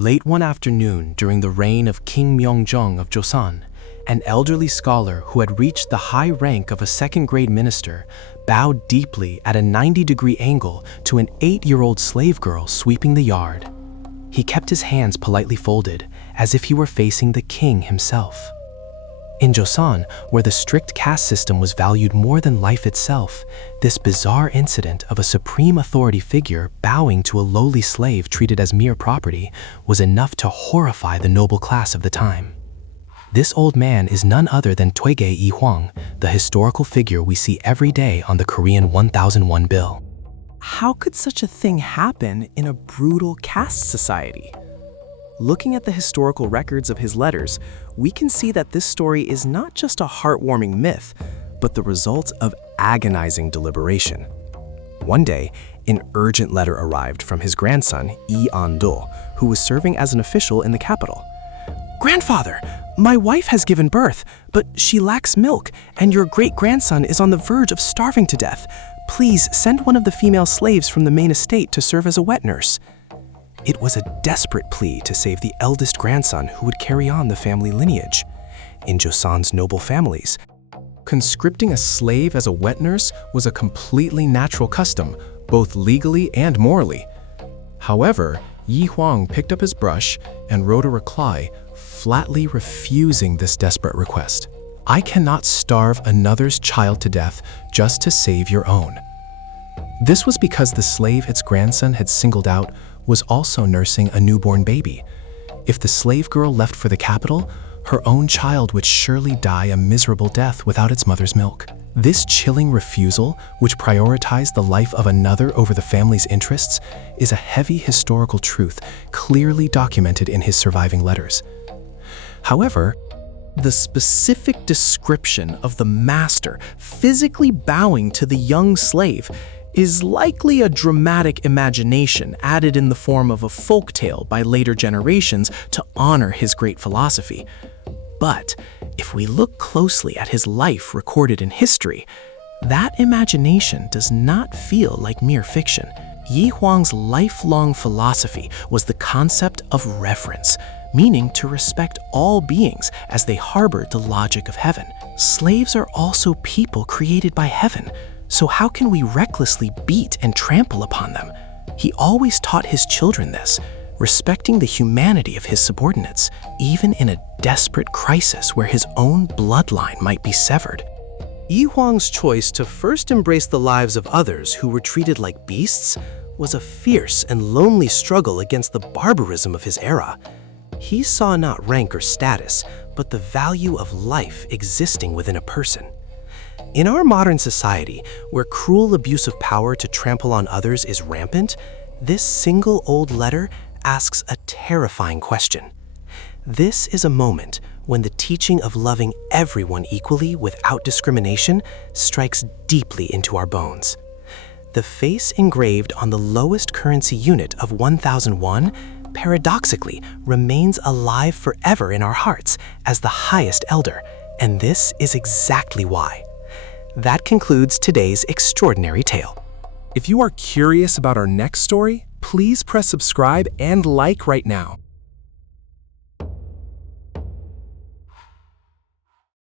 Late one afternoon during the reign of King Myeongjong of Joseon, an elderly scholar who had reached the high rank of a second-grade minister bowed deeply at a 90-degree angle to an 8-year-old slave girl sweeping the yard. He kept his hands politely folded, as if he were facing the king himself. In Joseon, where the strict caste system was valued more than life itself, this bizarre incident of a supreme authority figure bowing to a lowly slave treated as mere property was enough to horrify the noble class of the time. This old man is none other than Toegye Yi Hwang, the historical figure we see every day on the Korean 1001 bill. How could such a thing happen in a brutal caste society? Looking at the historical records of his letters, we can see that this story is not just a heartwarming myth, but the result of agonizing deliberation. One day, an urgent letter arrived from his grandson, Lee An-do, who was serving as an official in the capital. "Grandfather, my wife has given birth, but she lacks milk, and your great-grandson is on the verge of starving to death. Please send one of the female slaves from the main estate to serve as a wet nurse." It was a desperate plea to save the eldest grandson who would carry on the family lineage. In Joseon's noble families, conscripting a slave as a wet nurse was a completely natural custom, both legally and morally. However, Yi Hwang picked up his brush and wrote a reply, flatly refusing this desperate request. "I cannot starve another's child to death just to save your own." This was because the slave its grandson had singled out was also nursing a newborn baby. If the slave girl left for the capital, her own child would surely die a miserable death without its mother's milk. This chilling refusal, which prioritized the life of another over the family's interests, is a heavy historical truth clearly documented in his surviving letters. However, the specific description of the master physically bowing to the young slave is likely a dramatic imagination added in the form of a folktale by later generations to honor his great philosophy. But if we look closely at his life recorded in history, that imagination does not feel like mere fiction. Yi Hwang's lifelong philosophy was the concept of reverence, meaning to respect all beings as they harbored the logic of heaven. Slaves are also people created by heaven, so how can we recklessly beat and trample upon them? He always taught his children this, respecting the humanity of his subordinates, even in a desperate crisis where his own bloodline might be severed. Yi Hwang's choice to first embrace the lives of others who were treated like beasts was a fierce and lonely struggle against the barbarism of his era. He saw not rank or status, but the value of life existing within a person. In our modern society, where cruel abuse of power to trample on others is rampant, this single old letter asks a terrifying question. This is a moment when the teaching of loving everyone equally without discrimination strikes deeply into our bones. The face engraved on the lowest currency unit of 1001 paradoxically remains alive forever in our hearts as the highest elder, and this is exactly why. That concludes today's extraordinary tale. If you are curious about our next story, please press subscribe and like right now.